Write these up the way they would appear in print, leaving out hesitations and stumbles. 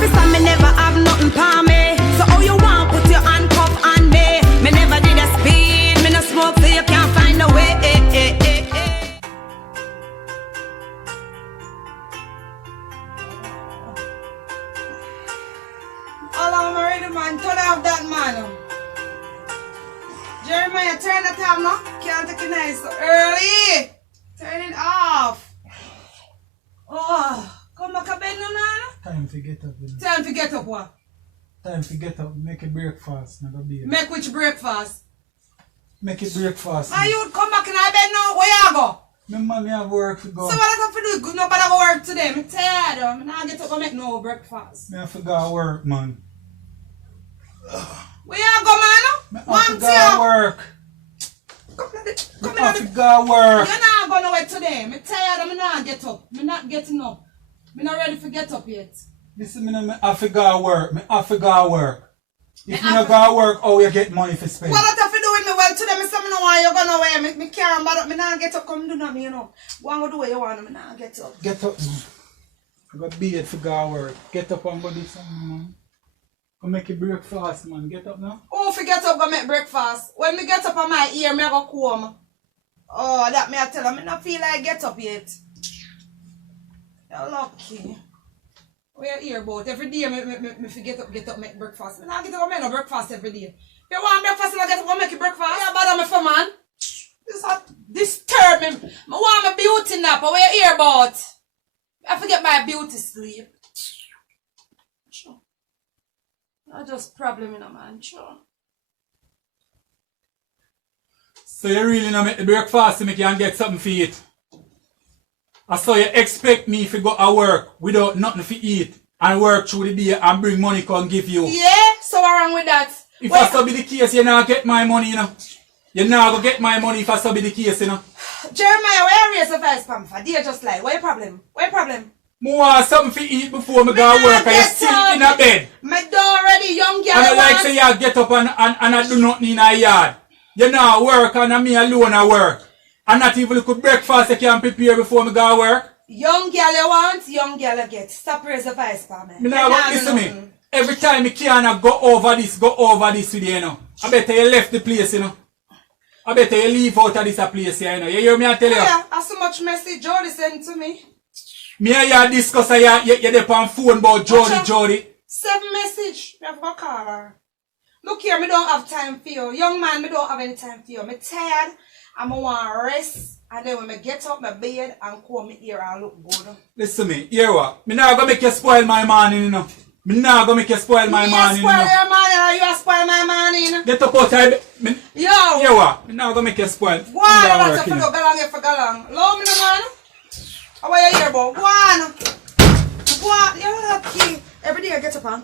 officer, me never have nothing for me. So how you want put your handcuff on me? Me never did a speed, me no smoke, so you can't find a way. All I'm ready, man. Turn off that man. Jeremiah, turn the time now. Can't take it nice so early. Turn it off. Oh, come back a bed now, Nana. Time to get up. Time to get up, what? Time to get up. Make a breakfast. Never be. Make which breakfast? Make it breakfast. My youth come back in our bed now. Where you go? My mommy have work to go. So what I have to do? Good, nobody go work today. I'm tired. I'm not get up and make no breakfast. Me have to go work, man. Where you go, man? Me have to go work. Come Me have to go work. You're not going nowhere today. I'm tired. I'm not get up. I'm not getting up. I'm not ready to get up yet. Listen, me have to go work. Me have to go work. If you not go work, how you get money for spend? What have to do with me? Well, today, I say I don't want you go nowhere. Me can't bother. Me not get up. Come do nothing, you know. Go and go do what you want. Me not get up. Get up, man. I got beard for go work. Get up and go do something, man. Go make a breakfast, man. Get up now. Oh, if you get up, go make breakfast. When me get up on my ear, me go comb. Oh, that me I tell you, me not feel like get up yet. You're lucky. Where your ear about? Every day, me get up, make breakfast. Me not get up, make no breakfast every day. If you want breakfast, you get up, go make your breakfast. Yeah, bother me for man. This is disturb me. I want my beauty nap. Where your ear about? I forget my beauty sleep. Sure. That's just problem in a man, sure. So you really not make the breakfast so me can get something for eat? I saw you expect me to go to work without nothing to eat and work through the day and bring money come give you. Yeah, so what wrong with that? If I so be the case, you not get my money, you know. You not go get my money if I so be the case, you know. Jeremiah, where are you so fast, Pampa? Dear just like, what your problem? What your problem? I want something to eat before me go to work and you sleep in a bed. My door already, young girl. And I like say you get up and I do nothing in a yard. You not work and me alone I work. And not even look at breakfast you can prepare before me go to work. Young girl you want, young girl you get. Stop raise the voice for me. Me now listen to me. Every time me can go over this with you, you know. I better you left the place, you know. I better you leave out of this place here, you know. You hear me I tell you? Yeah, I so much message Jody sent to me. Me and you discuss you there on phone about Jody. 7 message. Me have to call her. Look here, me don't have time for you. Young man, me don't have any time for you. Me tired. I want to rest. And then when I get up my bed and comb my ear and look good. Listen to me, hear what? Me not gonna make you spoil my morning, you know. Me not gonna make you spoil my morning, you know. You spoil your morning or you spoil my morning? Get up out of bed. Yo! Hear what? Me not gonna make you spoil. Go on, that's a look along for galang. Love me, man. How are you here, boy? Go on. Go on. You're lucky. Every day I get up and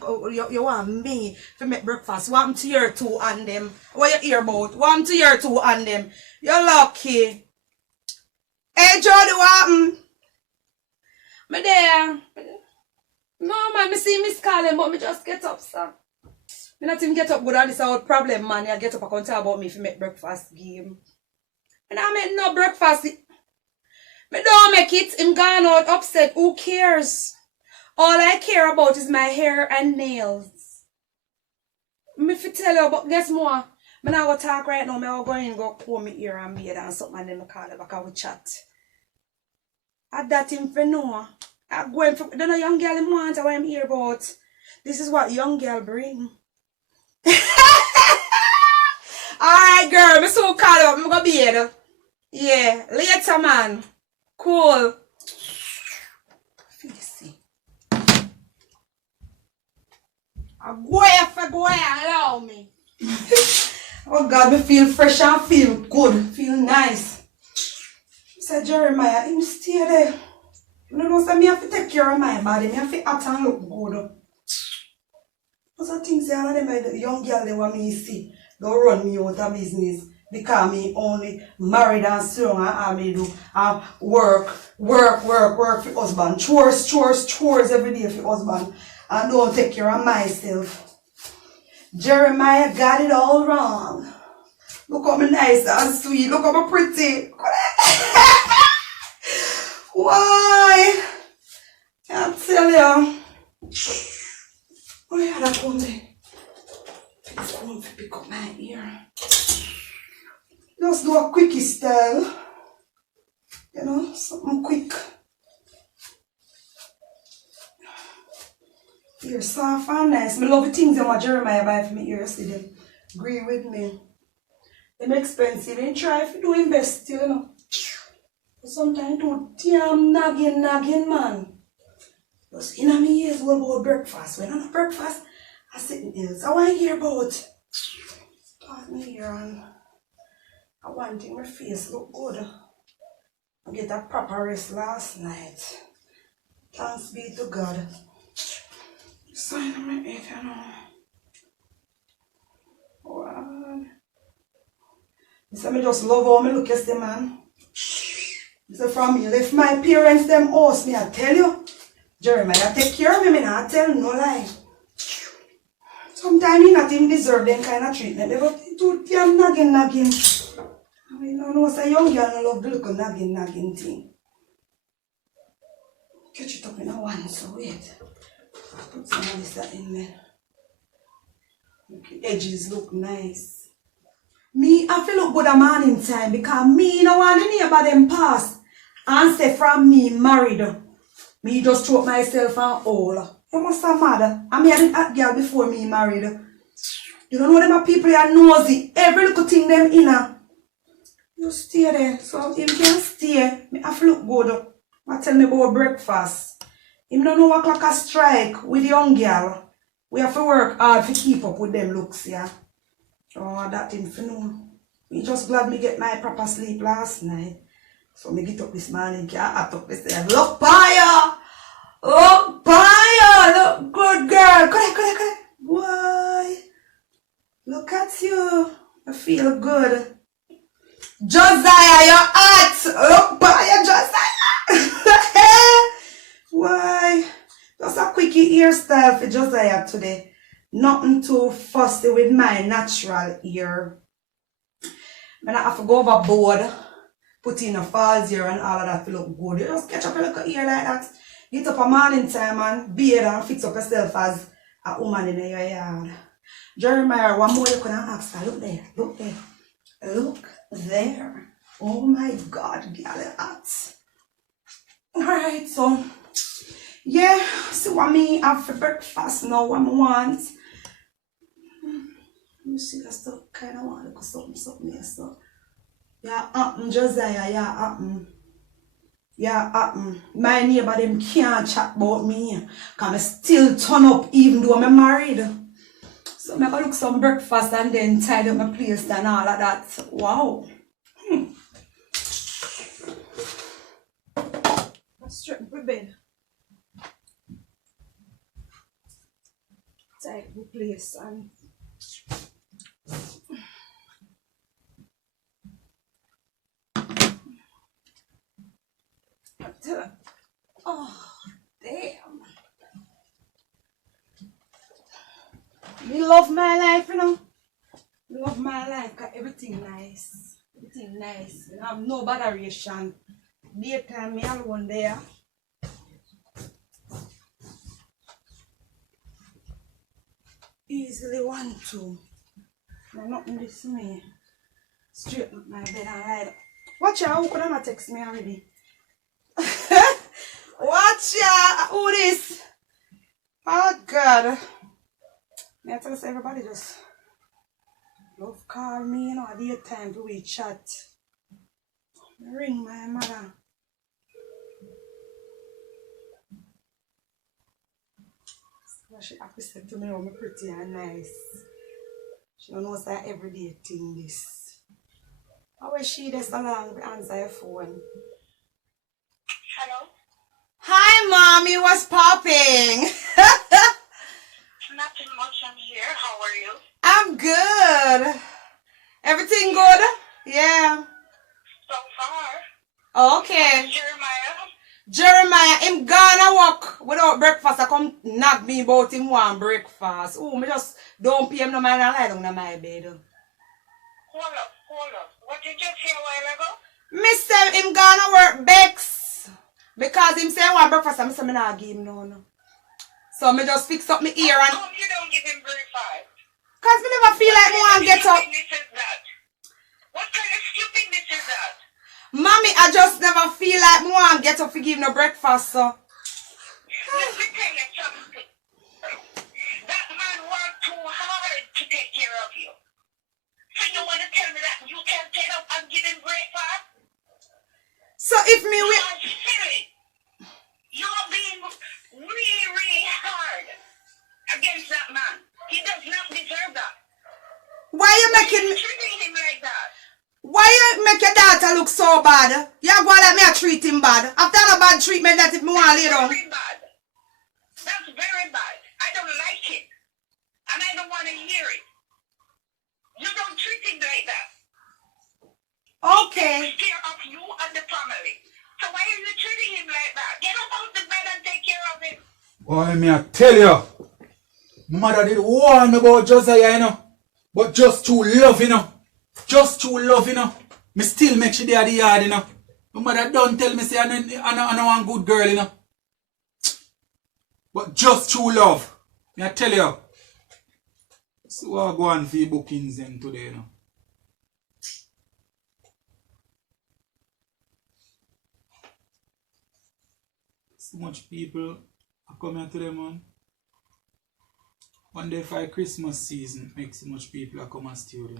you want me to make breakfast. Want to your two and them. What you hear about? Want to your two and them. You're lucky. Hey, Jody, what happened? Me there. No, man, me see Miss calling, but me just get up, sir. Me not even get up good on this old problem, man. You get up and come talk about me if you make breakfast game. And I make no breakfast. Me don't make it. Him gone out upset. Who cares? All I care about is my hair and nails. Me fi tell you, but guess more. Me not go talk right now. Me go in and go comb my ear and beard and something and then me call you back and we chat. At that him for know. I go in for, don't know young girl him want what I'm here about. This is what young girl bring. Alright girl, me so call up. Me go beard. Yeah, later man. Cool. Go allow me. Oh God, me feel fresh and feel good, feel nice. Say Jeremiah, you stay there. You know, so me have to take care of my body. Me have to act and look good. Those are things that the young girl they want me to see. Don't run me out of business because me only married and strong and all me do work for husband. Chores every day for husband. And don't take care of myself. Jeremiah got it all wrong. Look how me nice and sweet. Look how me pretty. Why? I tell you. other comb there. This comb to pick up my ear. Just do a quickie style. You know, something quick. Ear soft and nice. I love the things that Jeremiah buy for me ear yesterday. Agree with me. Them expensive. And try if you do invest, you know. But sometimes do damn nagging, man. Just in my ears all about breakfast. When I have breakfast, I sit in hills. I want to hear about. Start me here and I want to make my face look good. I get a proper rest last night. Thanks be to God. Sign of my head, you know. What? So I just love how I look yesterday, man. So from me, if my parents them house me, I tell you, Jeremiah take care of me, I tell no lie. Sometimes you not even deserve them kind of treatment. They go do damn nagging. I mean, no, it's a young girl who love the little nagging thing. Catch it up in a one, so wait. Put some of this in there. Okay, edges look nice. Me, I feel look good a morning time because me no want any about them pass and say from me married. Me just throw myself an hole. You must have mad. I mean, I did that girl before me married. You don't know them people are nosy. Every little thing them inner. You stay there. So if you can stay, me have to look good. I tell me about breakfast. Him don't know what clock a strike with the young girl. We have to work hard to keep up with them looks, yeah. Oh, that thing for know. Me just glad me get my proper sleep last night. So me get up this morning, I talk this day. Look, Paya! Look, Paya! Look good, girl. Come here. Why? Look at you. I feel good. Josiah, you're hot. Look, Paya, Josiah. Why? Just a quickie hairstyle for Josiah today. Nothing too fussy with my natural ear. I have to go overboard, put in a false ear and all of that to look good. You just catch up a little ear like that. Get up a morning time and bathe and fix up yourself as a woman in your yard. Jeremiah, one more you can ask her. Look there. Look there. Look there. Oh my God, girl, hot. Alright, so yeah, see what me have for breakfast now, what I want. Let me see that stuff kind of want to look something here, so. Yeah, Josiah, yeah, my neighbor them can't chat about me. Cause I still turn up even though I'm married. So I'm gonna look some breakfast and then tidy up my place and all of that. Wow. Let's straighten my bed. Tidy my place and oh, damn. Me love my life, you know. Love my life, cause everything nice. Everything nice. You have no botheration. Daytime, me alone there. Easily 1, 2. No, nothing this me. Straighten up my bed and lie down. Watch out, who could not text me already? Watch out! Who this? Oh God. I tell us everybody just love call me, you know, at the time to we chat. Ring my mother. So she have to say to me how I'm pretty and nice. She don't know it's that everyday thing this. How is she this along to answer your phone? Hello? Hi mommy, what's popping? Nothing much, I'm here. How are you? I'm good. Everything good? Yeah. So far. Okay. Jeremiah? Him gonna walk without breakfast. I come knock me about him want breakfast. Oh, me just don't pay him no man and lie down in my bed. Hold up. What did you say a while ago? Me say him gonna work Bex. Because him say I want breakfast and me say me not give him no. So me just fix up my ear and... Come, you don't give him breakfast. Cause me never feel like me want to get up. What kind of stupidness is that? Mommy, I just never feel like me want to get up to give no breakfast, so. Let me tell you something. That man worked too hard to take care of you. So you want to tell me that you can't get up and give him breakfast? So if me... You are silly. You're being really, really hard against that man. He does not deserve that. Why you making me... Treating him like that. Why you make your daughter look so bad? You go like me I treat him bad. After a bad treatment that if me want to lay down. Very bad. That's very bad. I don't like it. And I don't want to hear it. You don't treat him like that. Okay. He takes care of you and the family. So why are you treating him like that? Get up out the bed and take care of him. Boy, me I tell you. Mother did warn me about Josiah, you know. But just too love, you know. Just too love, you know. Me still make she there at the yard, you know. My mother don't tell me say I know one good girl, you know. But just too love. Me I tell you. So I go on for bookings then today, you know. So much people are coming to them, man. One day for Christmas season, make so much people are come and studio.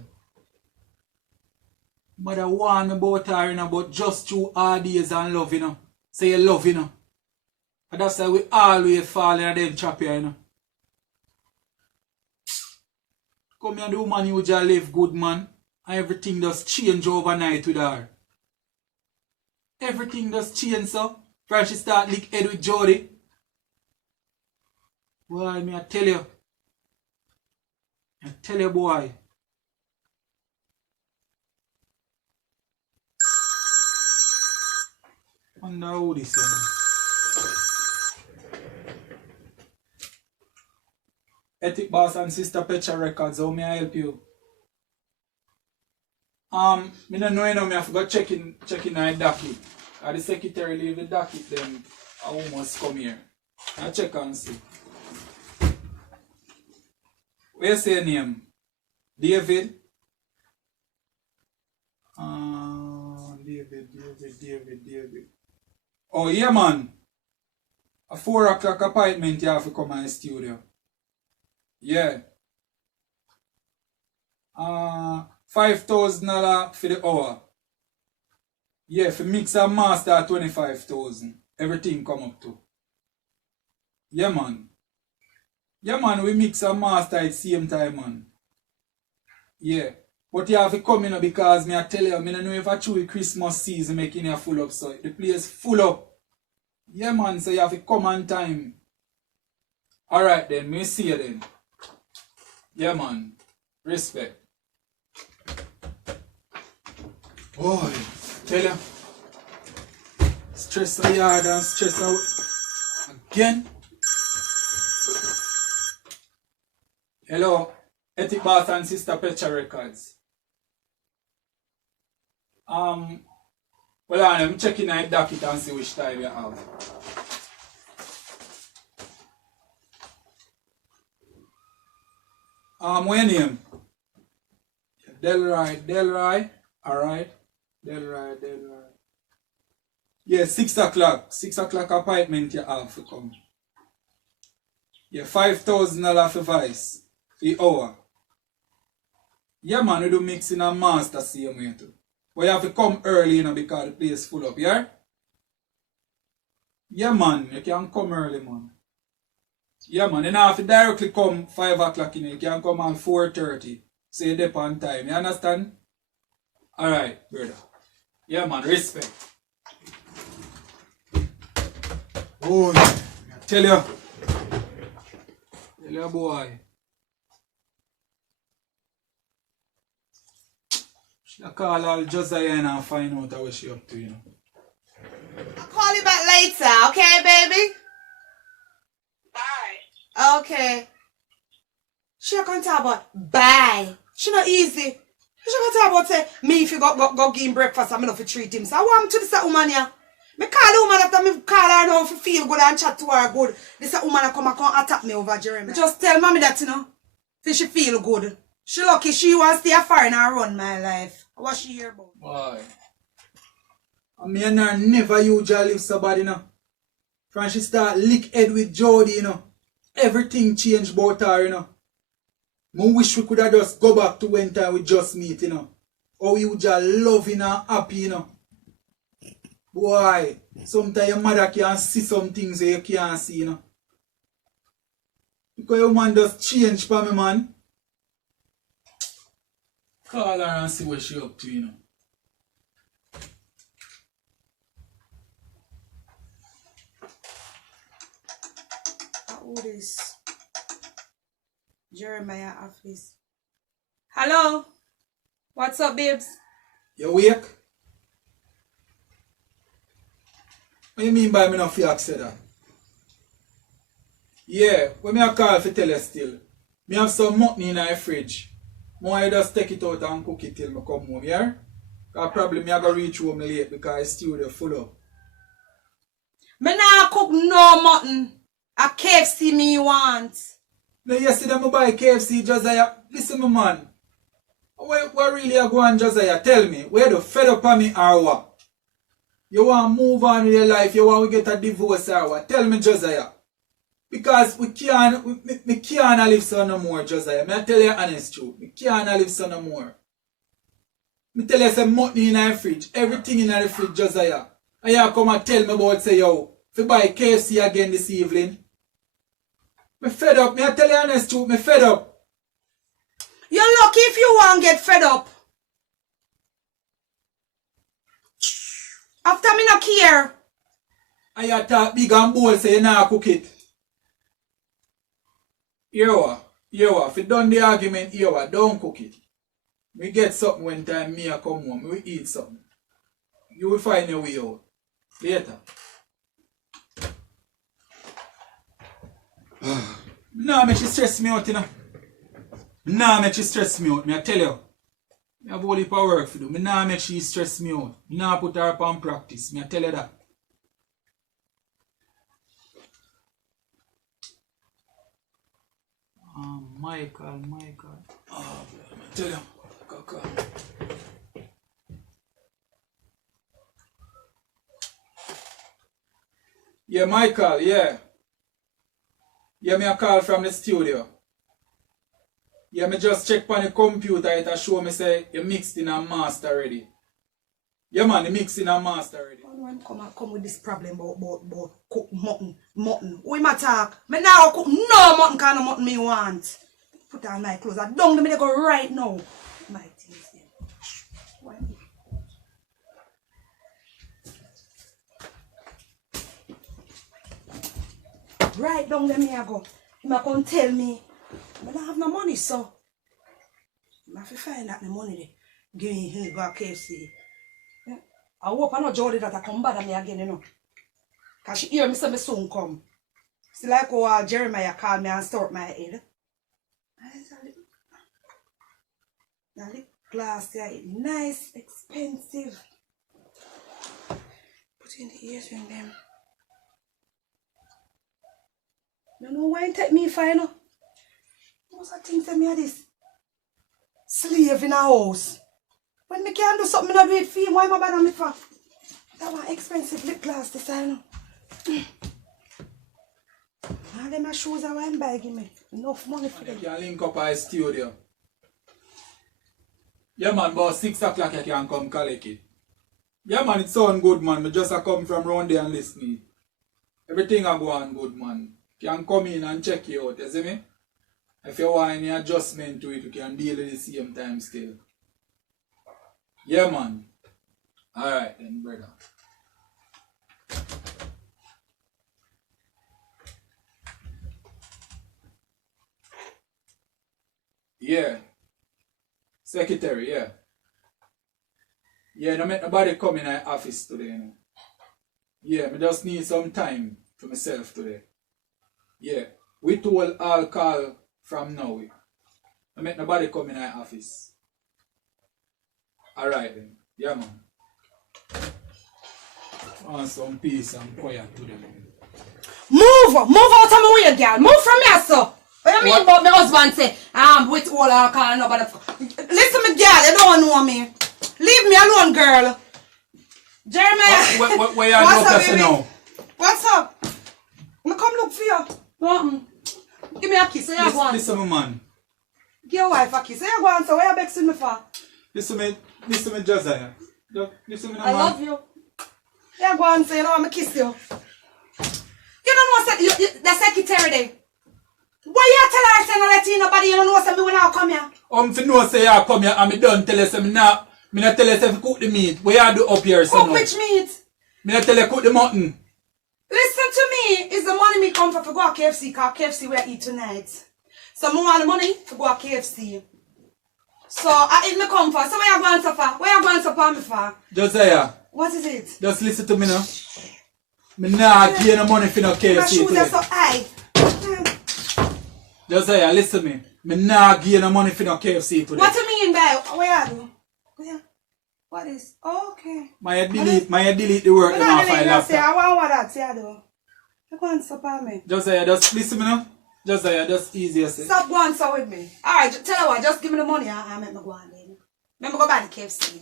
Mother warn me about her, you know, but just through hard days and love, you know. Say you love, you know. And that's why we always fall in them trap here, you know. Come here, the woman you just live good, man. And everything just change overnight with her. Everything just change, so. From she start lick head with Jody. Boy, me I tell you. I tell you, boy. Wonder who this is. Ethic Boss and Sister Petra Records, how may I help you? Me don't know, you know, me have to go check in my docket. The secretary leave the docket, then I almost come here. I check and see. Where's your name? David? David. Oh, yeah, man. A 4 o'clock appointment you have to come in the studio. Yeah. $5,000 for the hour. Yeah, for mix and master 25,000. Everything come up to. Yeah, man. Yeah, man, we mix and master at the same time, man. Yeah. But you have to come in because me I tell you, I don't know if I true Christmas season making you full up, so the place full up. Yeah, man, so you have to come on time. Alright then, me see you then. Yeah, man. Respect. Boy, tell you. Stress out hard and stress out again. Hello, Ethic Boss and Sister Petra Records. Well, I'm checking my docket and see which time you have. What's your name? Delroy. Alright. Delroy. Yeah, 6 o'clock. 6 o'clock appointment you have to come. Yeah, $5,000 for vice. The hour. Yeah, man, we do mixing and master same way too. But you have to come early, you know, because the place full up, yeah? Yeah, man, you can come early, man. Yeah, man, you don't have to directly come 5 o'clock, you know, you can come at 4:30. So you're there on time, you understand? Alright, brother. Yeah, man, respect. Boy, I tell you, boy. I call all Josiah and find out what she up to, you know. I'll call you back later, okay, baby? Bye. Okay. She can't talk about bye. She not easy. She can't talk about say me if you go give him breakfast, I'm not to treat him. So I want him to this woman here. Me call the woman after me call her now if you feel good and chat to her good. This a woman a come attack me over Jeremy. Just tell mommy that, you know. If she feel good. She lucky she wants to stay foreign and run my life. What she hear about? Why? I mean, I never usually live so bad, you know. From she start lick head with Jody, you know. Everything changed about her, you know. I wish we could have just go back to when time we just meet, you know. How we would just loving and happy, you know. Boy, sometimes your mother can see some things that you can't see, you know. Because your man just change for me, man. Call her and see what she up to, you know. Who this? Jeremiah office. Hello? What's up, babes? You awake? What you mean by me not feel say that? Yeah, when me a call for tell you still. Me have some mutton in the fridge. I just take it out and cook it till me come home, yeah? Because probably me a go reach home late because the studio full up. Me nah cook no mutton. A KFC me want. No, yesterday I buy KFC, Josiah. Listen, my man. What really are going, Josiah? Tell me. Where the fed up on me or what? You want to move on with your life? You want to get a divorce or what? Tell me, Josiah. Because we can't live so no more, Josiah. I tell you honest truth. We can't live so no more. I tell you some mutton in the fridge. Everything in the fridge, Josiah. And you come and tell me about say, yo, if you buy KFC again this evening. Me fed up. I tell you honest truth. Me fed up. You're lucky if you want to get fed up. After me not care. And you talk big and bold say you not cook it. Here what? If you done the argument, here what? Don't cook it. We get something when time me a come home. We eat something. You will find your way out. Later. Nah, make you stress me out, you know. Nah, make you stress me out. Me I tell you. I have a whole heap of work to do. Me nah make she stress me out. Me nah put her up on practice. Me I tell you that. Michael. Oh, I tell you. Go. Yeah, Michael, yeah. Yeah, me a call from the studio. Yeah, me just check on the computer, it a show me say you mixed in a master already. Yeah man, you mixed in a master already. When come with this problem about cook mutton. We ma talk. Me now cook no mutton kind of mutton me want. Put on my clothes. I don't me go right now. My things there. Why? Right down there me I go. He ma come tell me I don't have no money, so I have to find out the money there. Give me here go KFC. Yeah. I hope I know Jody that I come bother me again, you know. Cause she hear me say me soon come. Still like how Jeremiah call me and start my head. Now lip glass there, nice, expensive. Put in the ears ring them. You know why it take me far, you know? Most of the things that me are this slave in a house. When me can do something, I do it for him. Why am I bad on me for? That one expensive lip gloss this time. All them shoes I want to buy, give me enough money for them. You can link up our studio. Yeah man, about 6 o'clock you can come collect it. Yeah man, it sound good man. Me just come from round there and listen. Everything I go on good man. You can come in and check you out, you see me? If you want any adjustment to it, you can deal at the same time still. Yeah, man. Alright then, brother. Yeah. Secretary, yeah. Yeah, no make nobody come in our office today, you know. Yeah, I just need some time for myself today. Yeah. We told all call from now. I make nobody come in our office. Alright then. Yeah man. want some peace and quiet to them. Move out of my way, girl. Move from here, sir. What you mean about my husband say, with all our car and nobody. Listen, me girl, you don't know me. Leave me alone, girl. Jeremiah. Where you are now? What's up? Me come look for you. What? Give me a kiss. Where you going? Listen, my man. Give your wife a kiss. Where you going? So where you vexing me for? Listen, me, Josiah. Listen, me, I love you. Where you going? So you know I'm kiss you. You don't know the secretary there. Why you tell her say no let in nobody? You don't know say me when I come here. If you know say you come here and me done tell you say me not tell you say cook the meat. What you do up here? Cook which meat? Me not tell you cook the mutton. Listen to me. It's the money me come for to go to KFC because KFC we eat tonight. So me want the money to go to KFC. So I eat me come for. So where you going so far? Where you going so far me for? Josiah. What is it? Just listen to me now. Me not give no money for no KFC my shoes today. are so high. Josiah, listen to me. Me not give no money for no KFC today. What do you mean by where are you? Where? What is? Oh, okay. My delete the work in my file laptop. I want that. Say I do. You go and support me. Josiah, just listen to me now. Josiah, just easier say. Stop going so with me. Alright, tell her what, just give me the money and I'll make me go on there. Let me go buy the KFC.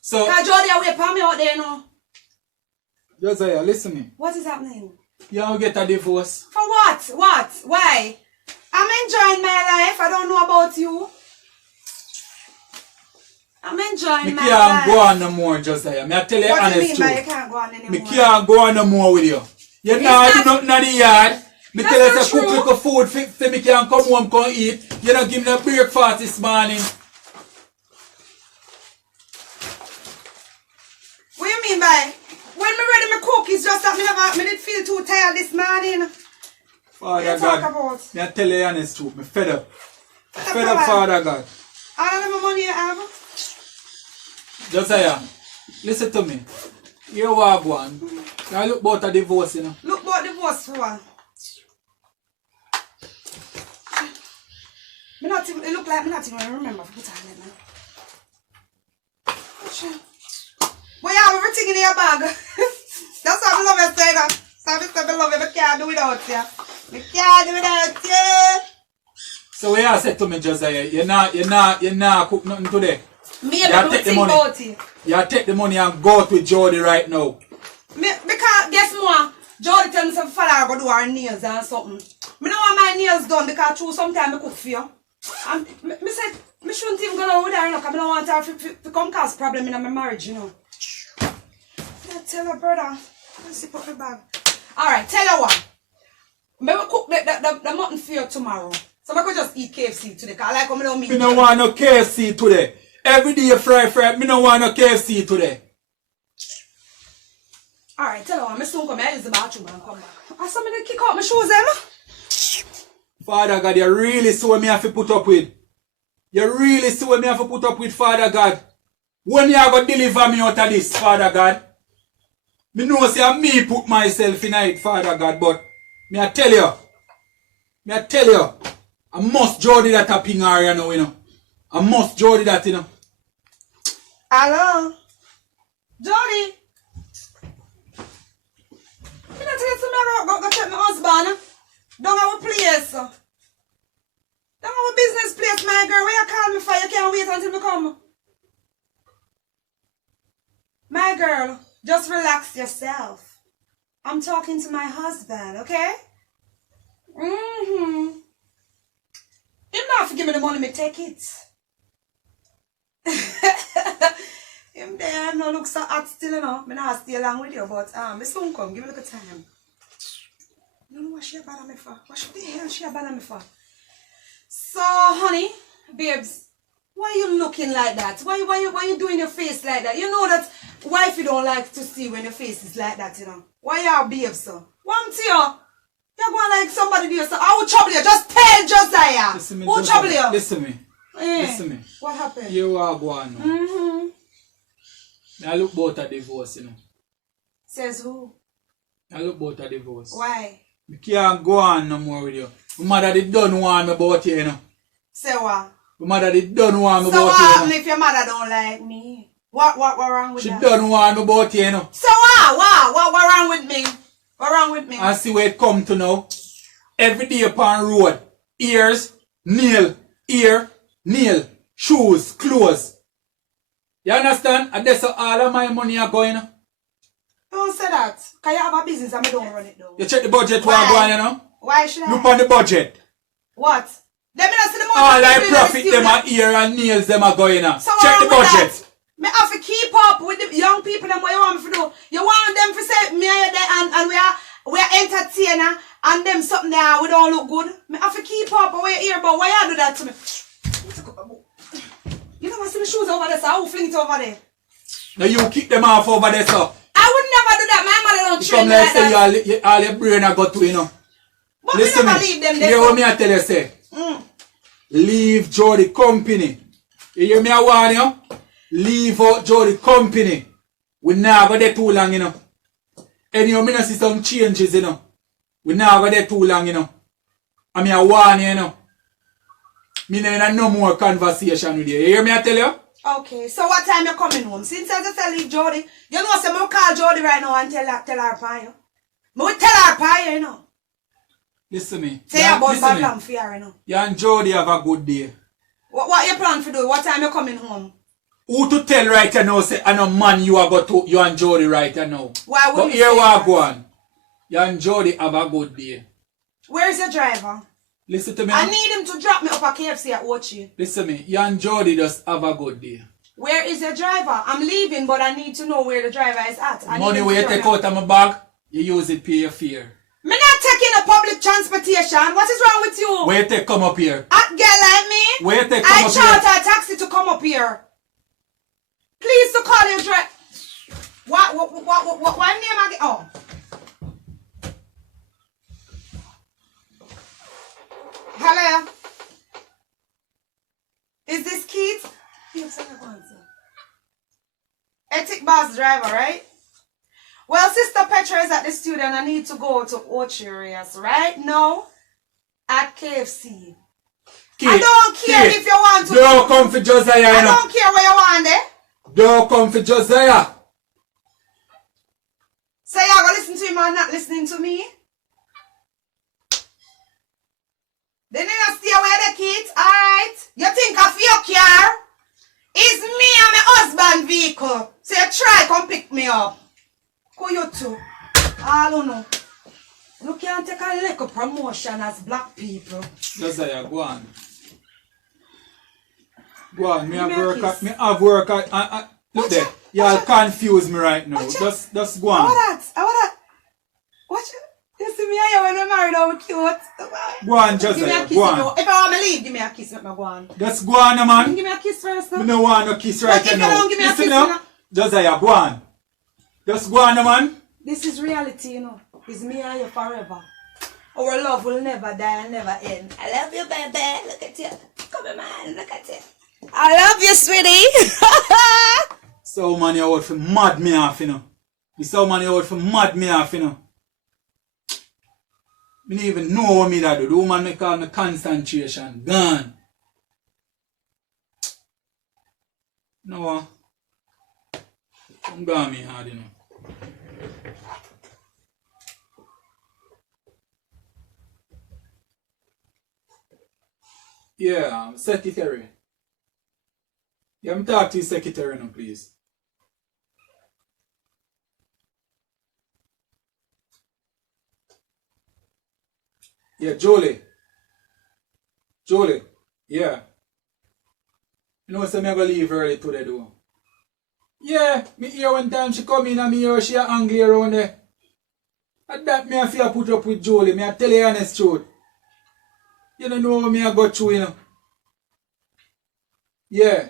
So, because Jody away for me out there now. Josiah, listen to me. What is happening? You will get a divorce. For what? What? Why? I'm enjoying my life. I don't know about you. I'm enjoying my life. Me can't go on no more, Josiah. Me I tell you what honest do you mean truth. by you can't go on anymore? Me can't go on no more with you. You not do nothing in the yard. Me tell you to cook little food for me can come home come eat. You don't give me no breakfast this morning. What you mean by when me ready me cook? It's just that me didn't feel too tired this morning. Father God, me I tell you honest truth. Me fed up. Fed up, Father God. I don't have my money you have. Josiah, listen to me. You are one. Now look about a divorce, you know. Look about divorce for what? It look like me not even remember for put on it now. But you have everything in your bag. That's why I love you, say that. So I love you, I can't do without you. I can't do without you. So what you said to me, Josiah, you not cook nothing today. Me and the money. About it. You take the money and go out with Jody right now. Because guess more, Jody tell me some fella go do her nails and something. Me don't want my nails done because true sometimes I cook for you. And me said, me shouldn't even go out with her, because I don't want her to come cause problem in my marriage, you know. I tell her, brother, let's see, put my bag. Alright, tell her what. Me will cook the mutton for you tomorrow. So I could just eat KFC today, because I like how me don't mean. Me don't want no KFC today. Every day you fry, me don't want no KFC today. Alright, tell her what, me soon come, I use the bathroom and come back. I saw me to kick out my shoes, Emma. Father God, you really see what me have to put up with. You really see what me have to put up with, Father God. When you are going to deliver me out of this, Father God. Me know say me put myself in it, Father God, but me I tell you, I must Jody that a ping area now, you know. I must Jody that, you know. Hello? Jody? You not tell you to go check my husband? Don't have a place. Don't have a business place, my girl. Where you call me for? You can't wait until me come. My girl, just relax yourself. I'm talking to my husband, okay? You don't have to give me the money, me take it. Him there no look so hot still, you know. Me not stay along with you, but me soon come. Give me a little time. You know what she bother me for? What the hell she bother me for? So, honey, babes, why you looking like that? Why you doing your face like that? You know that wifey don't like to see when your face is like that, you know. Why you are babes, so? One to you. You're going like somebody there, so I will trouble you. Just tell Josiah. Listen me, who trouble you? Listen me. Listen me. What happened? You are going now. I look about a divorce, you know. Says who? I look about a divorce. Why? I can't go on no more with you. My mother did don't want me about you, you know. Say what? My mother did don't want me so about what you. happen if your mother don't like me? What wrong with She that? don't want about you, you know. So what wrong with me? What wrong with me? I see where it come to now. Every day upon road. Ears, nail, ear, nail, shoes, clothes. You understand? And that's how all of my money are going. Don't say that. Cause you have a business and I don't run it though. You check the budget Why? while going, you know? Why should I? Look on the budget. What? Let me not see the money. All I people in the profit studio. them are ear and nails them are going on. So Check the wrong with budget. that? Me have to keep up with the young people and what you want me to do. You want them to say me and we are entertainer and them something there we don't look good. Me have to keep up with your ear, but why you do that to me? You never see the shoes over there, so I will fling it over there. Now you keep them off over there, so. I would never do that. My mother don't You train come me like like say that. all your brain I got to, you know. But Listen we never me. leave them You there. hear So. what me I tell you say? Leave Jody company. You hear me I warn you? Leave out Jody company. We now go there too long, you know. And you know, see some changes, you know. We now go there too long, you know. I mean I warn you, you know. Me no more conversation with you. You hear me I tell you? Okay, so what time you coming home? Since I just tell you Jody, you know, so I call Jody right now and tell her upon you. I will tell her upon you, you know. Listen me. Say about listen my me. plan for you, you know. You and Jody have a good day. What you plan to do? What time you coming home? Who to tell right now say I know man you are got to you and Jody right now. Why would But you here say we that? go on. You and Jody have a good day. Where's your driver? Listen to me. I need him to drop me up at KFC at Ochi. Listen to me. You and Jody just have a good day. Where is your driver? I'm leaving, but I need to know where the driver is at. I need Money him to where you drop take me. out of my bag, you use it pay your fare. Me not taking a public transportation. What is wrong with you? Where you take come up here? A girl like me? Where you take come I up here? charter a taxi to come up here. Please to call your driver. What name again? Oh. Hello? Is this Keith? Yes, I answer. Ethic Boss driver, right? Well, Sister Petra is at the studio and I need to go to Ocherias right now at KFC. I don't care if you want to. Don't come for Josiah, you I know. don't care where you want it. Don't come for Josiah. So you're going to listen to him or not listening to me? Then you not stay away the kids, alright? You think of your car? It's me and my husband vehicle. So you try come pick me up. Who you two? I don't know. You can't take a little promotion as black people. Josiah, go on. Go on, me Give have me a work kiss. at, me have work at, look there. Y'all confuse me right now. Just go I on. want that. Watch it. You see me here when we're married over cute. Go on, Give me a Josiah, kiss. go on. If I want to leave, give me a kiss. Let me go on. Just go on, man. Give me a kiss first. I No? don't want no kiss right But if now. you don't give me a Listen kiss, now. you know. Josiah, go on. Just go on, man. This is reality, you know. It's me and you forever. Our love will never die and never end. I love you, baby. Look at you. Come on, man. Look at you. I love you, sweetie. So man, you out for mad me off, you know. This how man you out for mad me off, you know. I don't even know what me that do. The woman me call me concentration. Gone. No. I'm gone me hard, you know. Yeah, secretary. Yeah, I'm talking to your secretary now, please. Yeah, Jolie. Jolie. Yeah. You know, so me I go leave early today, though. Yeah, me hear one time she come in and me hear she a angry around there. And that me I feel put up with Jolie. Me I tell you honest truth. You don't know what me I go through, you know. Yeah.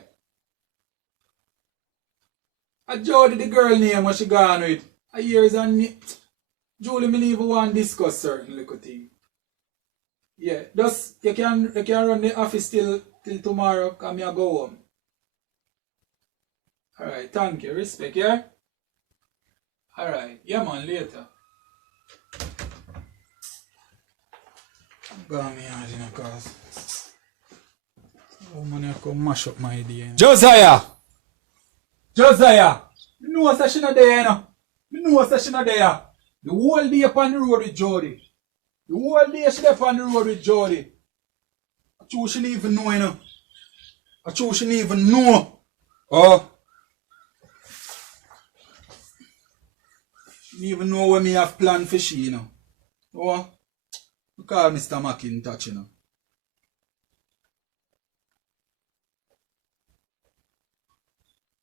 I Jody the girl name what she gone with. I hears and Julie me even want to discuss certain little thing. Yeah, just you can run the office till tomorrow, come here go home. Alright, thank you, respect, yeah? Alright, yeah man, later. I'm going me out in a cause. Oh man, I come mash up my idea. Josiah! Josiah, me know that she not there, you know. Me know that she not there. The whole day upon the road with Jody. The whole day she there on the road with Jody. I true she didn't even know, you know. I true she didn't even know. Oh. She didn't even know what me have planned for she, you know. Oh. You call Mr. McIntosh, you know.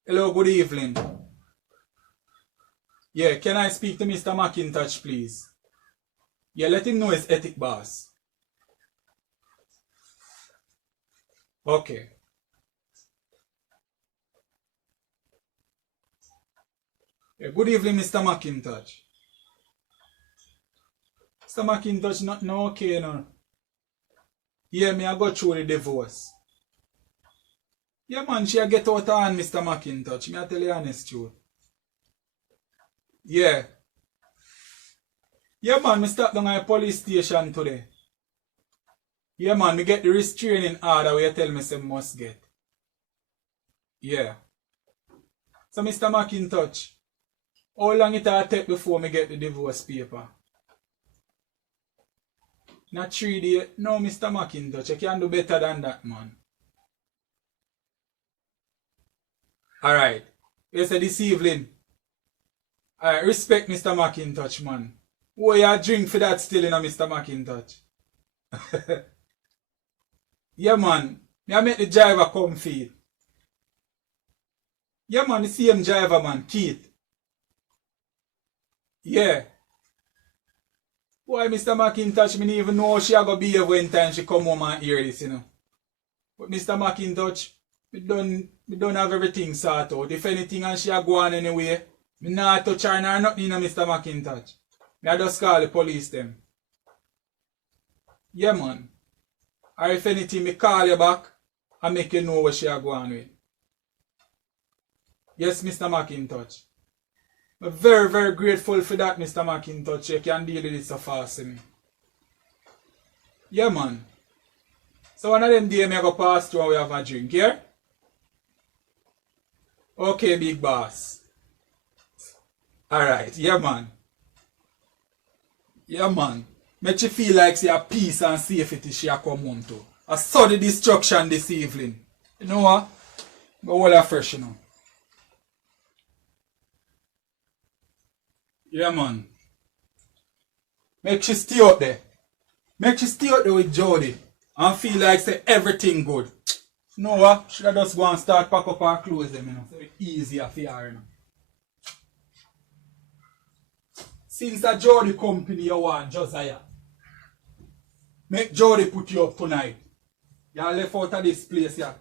Hello, good evening. Yeah, can I speak to Mr. McIntosh, please? Yeah, let him know his ethic boss. Okay. Yeah, good evening, Mr. McIntosh. Mr. McIntosh, not no okay, no. Yeah, me I go through the divorce. Yeah, man, she a get out of hand, Mr. McIntosh. Me I tell you honest truth. Yeah. Yeah, man, me stop down at the police station today. Yeah, man, me get the restraining order where you tell me say must get. Yeah. So, Mr. McIntosh, how long it will take before me get the divorce paper? Not 3 days. No, Mr. McIntosh, you can do better than that, man. Alright. You say this evening. Alright, respect Mr. McIntosh, man. Oh, you drink for that still, you know, Mr. McIntosh. Yeah, man. Me I make the driver come feed. Yeah, man, the same driver, man, Keith. Yeah. Boy, Mr. McIntosh, me didn't even know she a go behave when time she come home and hear this, you know. But Mr. McIntosh, me don't have everything sorted out. If anything and she a go on anyway, me not touch her nor nothing, you know, Mr. McIntosh. Me I just call the police them. Yeah, man. Or if anything, me call you back and make you know what she a go on with. Yes, Mr. McIntosh. I'm very, very grateful for that, Mr. McIntosh. You can deal with it so fast for me. Yeah, man. So one of them days, I go pass through and we have a drink, yeah? Okay, big boss. Alright, yeah, man. Yeah, man. Make you feel like she have peace and safety she a come home to. I saw the destruction this evening. You know what? Go all fresh, you know. Yeah, man. Make she stay out there. Make she stay out there with Jody. And feel like say everything good. You know what? Should I just go and start pack up her clothes them, you know. So it's easier for her, you know. Since the Jody company you want, Josiah. Make Jody put you up tonight. You left out of this place, yeah.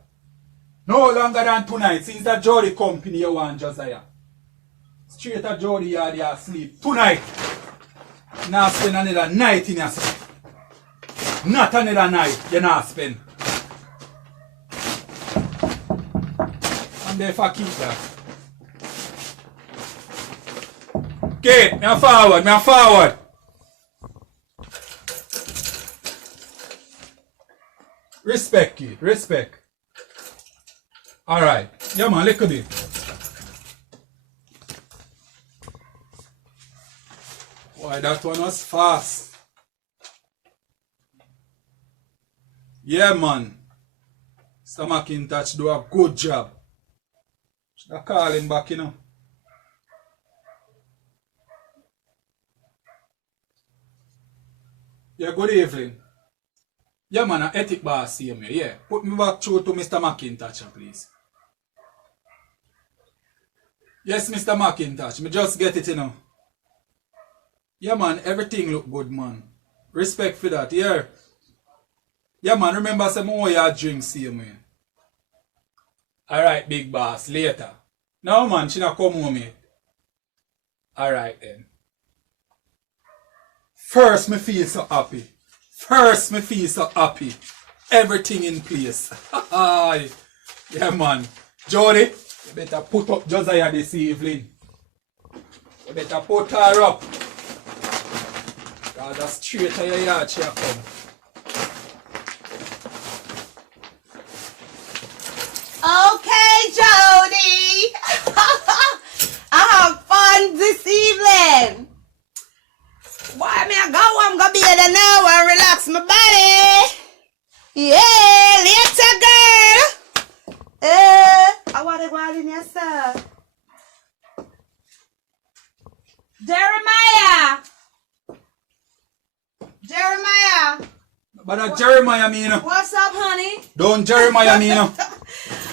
No longer than tonight. Since the Jody company you want, Josiah. Straight at Jody yard you sleep. Tonight. Now spend another night in your sleep. Not another night you not spend. And therefore keep that. Okay, me forward. Respect it, respect. Alright. Yeah, man, look at it. Why, that one was fast. Yeah, man. Mr. McIntosh do a good job. Should I call him back, you know? Yeah, good evening. Yeah, man, an ethic boss see me. Yeah, put me back through to Mr. McIntosh, please. Yes, Mr. McIntosh, me just get it, you know. Yeah, man, everything look good, man. Respect for that, yeah. Yeah, man, remember some more your drink, see me. Alright, big boss, later. No, man, she not come home yet. Alright, then. First, me feel so happy. Everything in place. Yeah, man. Jody, you better put up Josiah this evening. You better put her up. Because that's straight to your yard she come. Okay, Jody. But Jeremiah me, you know. What's up, honey? Don't Jeremiah me, you know.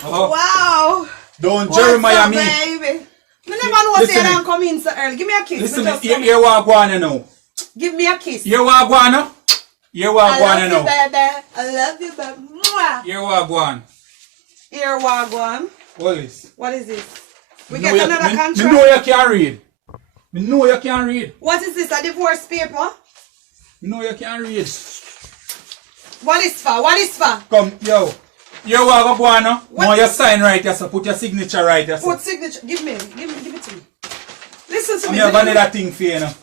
Wow. Don't Jeremiah me. Baby? I never know what Listen they don't come in so early. Give me a kiss. Listen, here what I want to know. Give me a kiss. Here what I want to know. Here what I want to know. I love you, baby. Mwah. Here what I want. Here, Wagwan. What is? What is this? We Me get another me contract. know you can't read. Me know you can't read. What is this? A divorce paper? Me know you can't read. What is for? What is for? Come, yo. Here what I want to know. Now you sign right here, so put your signature right here. Put signature. Give me. Give it to me. Listen to I me. have another thing for you now.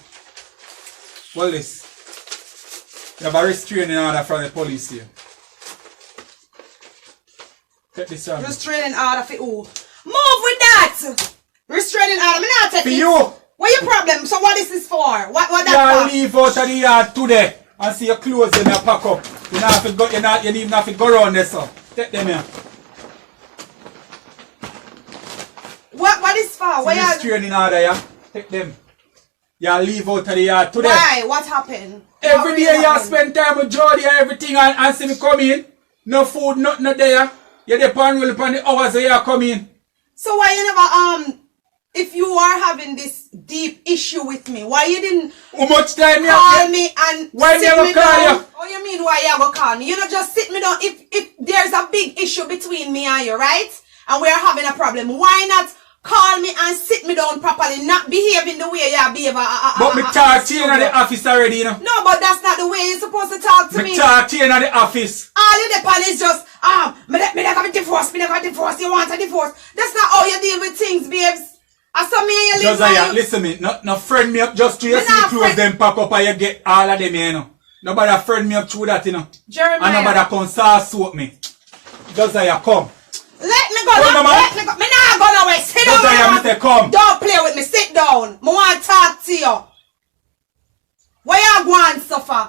What is this? You have a restraining order from the police here. Take this out. Restraining order for who? Move with that! Restraining order. Me not take For it. you! What your problem? So what is this for? What You that for? leave out of the yard today and see your clothes in your pack up. You don't have to go, you even have to go around there, so. Take them here. What is for? Why See you... restraining order, yeah? Take them. You leave out of the yard today. Why? What happened? Every What day really you happened? spend time with Jody and everything and see me come in. No food, nothing not there. You depend on the hours that you come in. So why you never if you are having this deep issue with me, why you didn't How much time you call have? me and Why sit never me call down? you? What you mean why you ever call me? You know just sit me down if there's a big issue between me and you, right? And we are having a problem. Why not call me and sit me down properly, not behaving the way you behave? But me talk to you in the office already, you know. No, but that's not the way you're supposed to talk to me. Me talk to you in the office. All you depend is just, me never divorce, you want a divorce. That's not how you deal with things, babes. I saw me and you live Josiah, my- listen me, no friend me up just to you Me see the not clothes friend- them pack up and you get all of them, you know. Nobody friend me up through that, you know. Jeremiah. And nobody come sauce soap me. Josiah, come. Let me go. Come, mama. Let me go. Me not go nowhere. Sit down. Josiah, mama. me say come. Don't play with me. Sit down. Me want to talk to you. Where you going, suffer?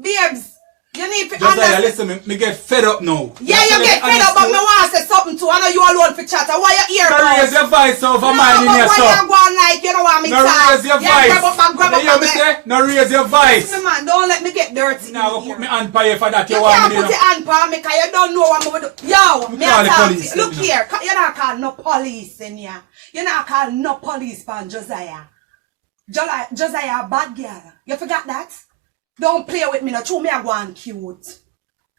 Babes, you need to Josiah, understand. listen, me get fed up now. Yeah, you get fed up, but me want to say something too. I know you alone for chat. Why you here, No raise your voice over mine in but your why stuff. you going like you don't want me No talk? raise your Yeah, voice. grab up You hear me say? No raise your voice. Me man, don't let me get dirty. Now in go here. put me hand by you for that. You You want can't me put to your hand on me because you don't know what I'm going to do. Yo, me call the talk police to you. Look then, here, you're not calling no police in here. You're not calling no police for Josiah. Josiah a bad girl. You forgot that? Don't play with me, no. True, me a go on cute.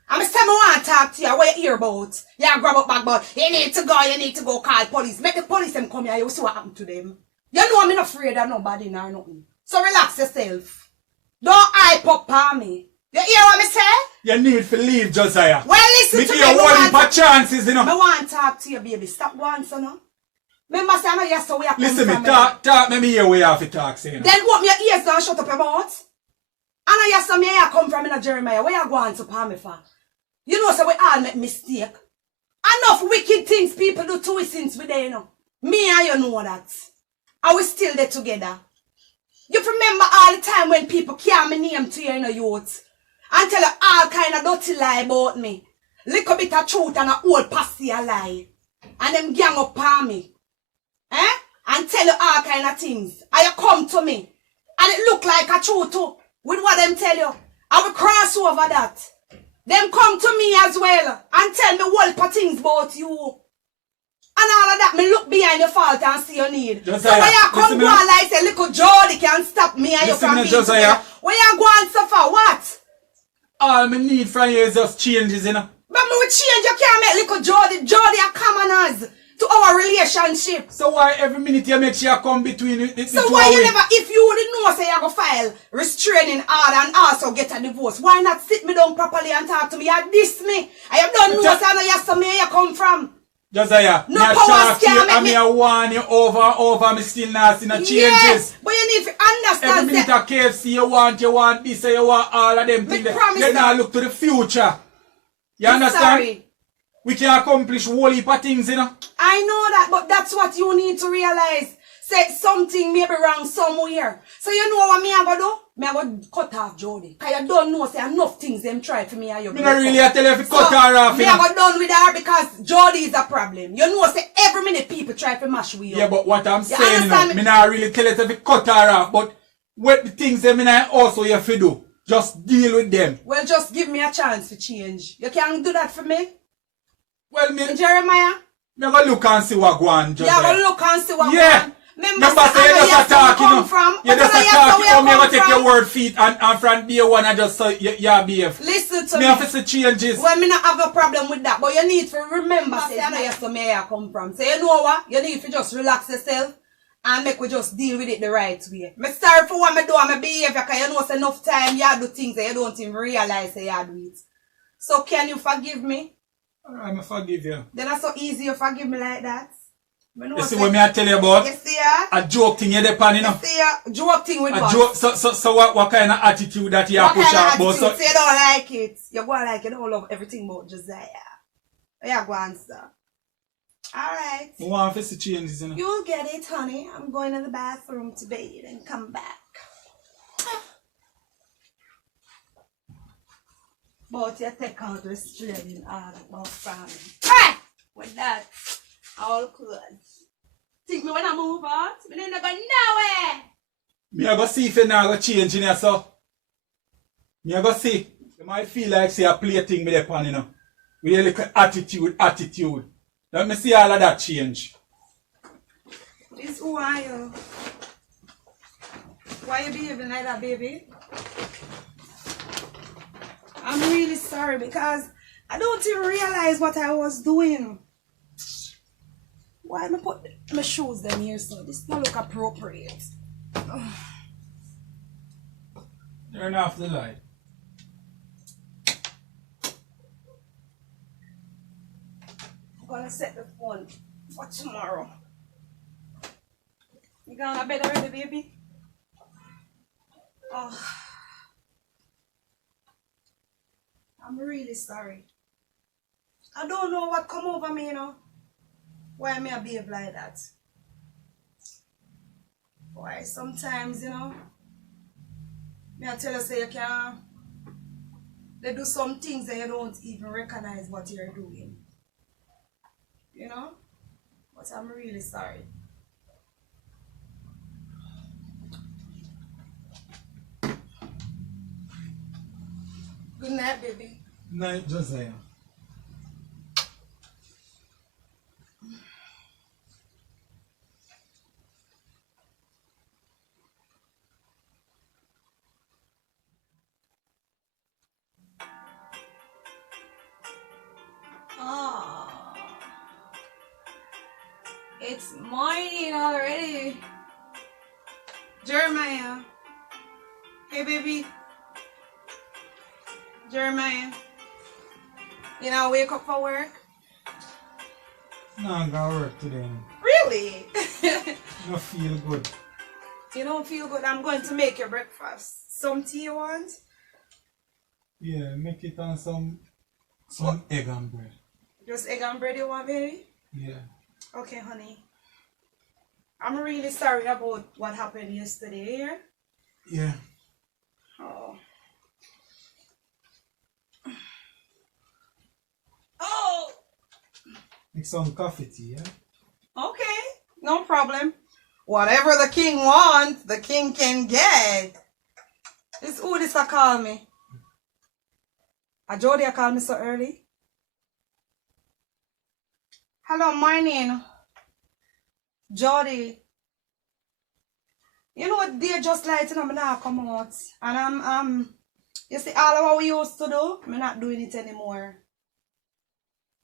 I'm saying me want to talk to you. What you hear about? Yeah, grab up back, but you need to go call police. Make the police them come here, you see what happened to them. You know I'm not afraid of nobody nor nothing. So relax yourself. Don't hype up on me. You hear what me say? You need to leave, Josiah. Well, listen Me to give me. you one for chances, you I know. want to talk to you, baby. Stop going, son. No? Remember, say, I know you're so we are coming Listen, me from, talk me hear where you have to talk, say, you know. Then what me your ears down, shut up your mouth. I know you're so me here come from, Jeremiah. Where you going to palm me for? You know, so we all make mistake. Enough wicked things people do to us since we there, you know. Me and you know that. And we still there together. You remember all the time when people carry my name to you, you know, youth. And tell you all kind of dirty lie about me. Little bit of truth and a old passy a lie. And them gang up on me. Eh? And tell you all kind of things. And you come to me. And it look like a truth too. With what them tell you. I will cross over that. Them come to me as well. And tell me what things about you. And all of that, me look behind your fault and see your need. Josiah, So when you come listen go me on like say, little Jody can stop me and you Listen from me, being Josiah. together. When you go on suffer, what? All me need from you is just changes, you know. But me will change, you can't make little Jody a commoners to our relationship. So why every minute you make sure you come between the So two why of you we? never, if you didn't know say you go file restraining order and also get a divorce, why not sit me down properly and talk to me? You diss me. I don't know say I know you some you come from. Josiah, No me a powers talk to you can make and me me- a warn you over and over, me still not see no changes. Yes, but you need to Every understand minute that. of KFC you want this, you want all of them Me things. promise You now that. look to the future. You I'm understand? sorry. We can accomplish whole heap of things, you know. I know that, but that's what you need to realize. Say something may be wrong somewhere. So you know what me I go do? Me I go cut off Jody. Cause you don't know say enough things them try for me and you. Me not really tell you if you cut her off, Me you I know. go done with her because Jody is a problem. You know say every minute people try to mash with you. Yeah, but what I'm saying, you know, understand me me? not really tell you if you cut her off, but what the things that me not also you have to do. Just deal with them. Well, just give me a chance to change. You can't do that for me? Well, me Jeremiah? go look and see what go on, You go look and see what yeah. go on. Remember, say you just attack, you know. You just attack, you never take your word feet and from day one and just say, yeah, behave. Listen to me. me. Me have to see changes. Well, me not have a problem with that, but you need to remember, say, I know you so me I come from. So you know what? You need to just relax yourself and make we just deal with it the right way. Me sorry for what me do and my behavior, because you know it's enough time you do things that you don't even realize that you do it. So can you forgive me? Alright, I forgive you. Then it's so easy you forgive me like that. You see what me I tell you about? You see ya? A joke thing you depend, you know. You see ya? Joke thing with what? Joke, so what kind of attitude that you push out about? So you don't like it. You go like you don't love everything about Josiah. Yeah, go answer. Alright. You want to see changes, you know? You'll get it, honey. I'm going to the bathroom to bathe and come back. But you take out the restraining order about family. Hey! With that, all good. Think me when I move out? Me never go nowhere. Me I go see if you now go change in here, so. Me I go see. You might feel like say a play thing with the pan, you know. With a little attitude. Let me see all of that change. It's who are you? Why you behaving like that, baby? I'm really sorry because I don't even realize what I was doing. Why am I put my shoes down here so this don't look appropriate? Turn off the light. I'm gonna set the phone for tomorrow. You going to bed already, baby? Oh. I'm really sorry. I don't know what come over me, you know. Why may I behave like that? Why sometimes, you know, may I tell you say you can they do some things that you don't even recognize what you're doing. You know? But I'm really sorry. Good night, baby. Night, Josiah. Oh, it's morning already. Jeremiah. Hey, baby. Jeremiah. You know, wake up for work? No, I'm going to work today. Really? I feel good. You don't feel good? I'm going to make your breakfast. Some tea you want? Yeah, make it on some egg and bread. Just egg and bread you want, baby? Yeah. Okay, honey. I'm really sorry about what happened yesterday, yeah? Yeah. Oh. Oh! Make some coffee tea, yeah? Okay, no problem. Whatever the king wants, the king can get. This who this a call me? A Jody a call me so early? Hello, morning. Jody. You know what, they just lighting up, I'm not come out. And you see all of what we used to do, I'm not doing it anymore.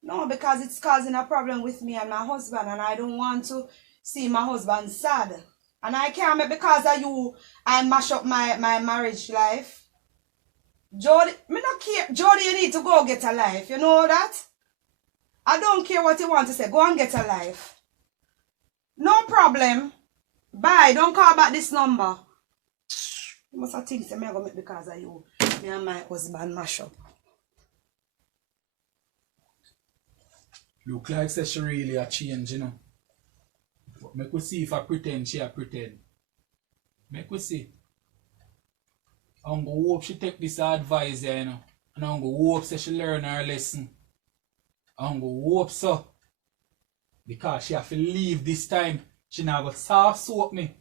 No, because it's causing a problem with me and my husband, and I don't want to see my husband sad. And I can't make because of you, I mash up my marriage life. Jody, me not care. Jody, you need to go get a life. You know that? I don't care what you want to say. Go and get a life. No problem. Bye. Don't call back this number. You must have things I'm going to make because of you. Me and my husband mash up. Look like she really a change, you know. But make we see if I pretend she a pretend. Make we see. I'm going to hope she take this advice, you know. And I'm going to hope she learn her lesson. I'm going to hope so. Because she have to leave this time. She not going to soft soap me.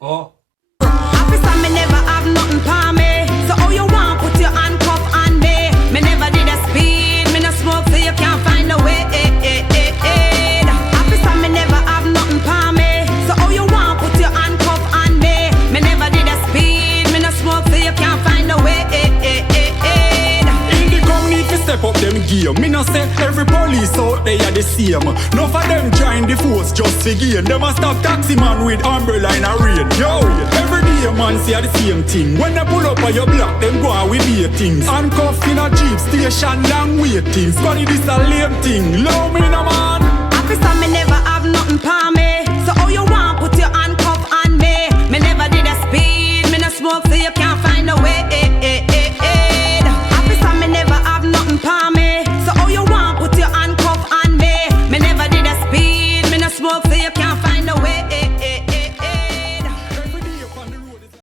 Oh. Officer, me never have nothing for me. So how you want put your handcuff on me? Me never did a speed, me no smoke, so you can't find a way. Officer, me never have nothing for me. So how you want put your handcuff on me? Me never did a speed, me no smoke, so you can't find a way. In the community fi step up them game. Me no say every police out there are the same. None of them join the force just to gain. Them a stop taxi man with umbrella in a rain. Yo, every day man say the same thing. When they pull up on your block, them go out with their things. Handcuffed in a jeep station, long waiting. Squaddy this a lame thing. Low me no man.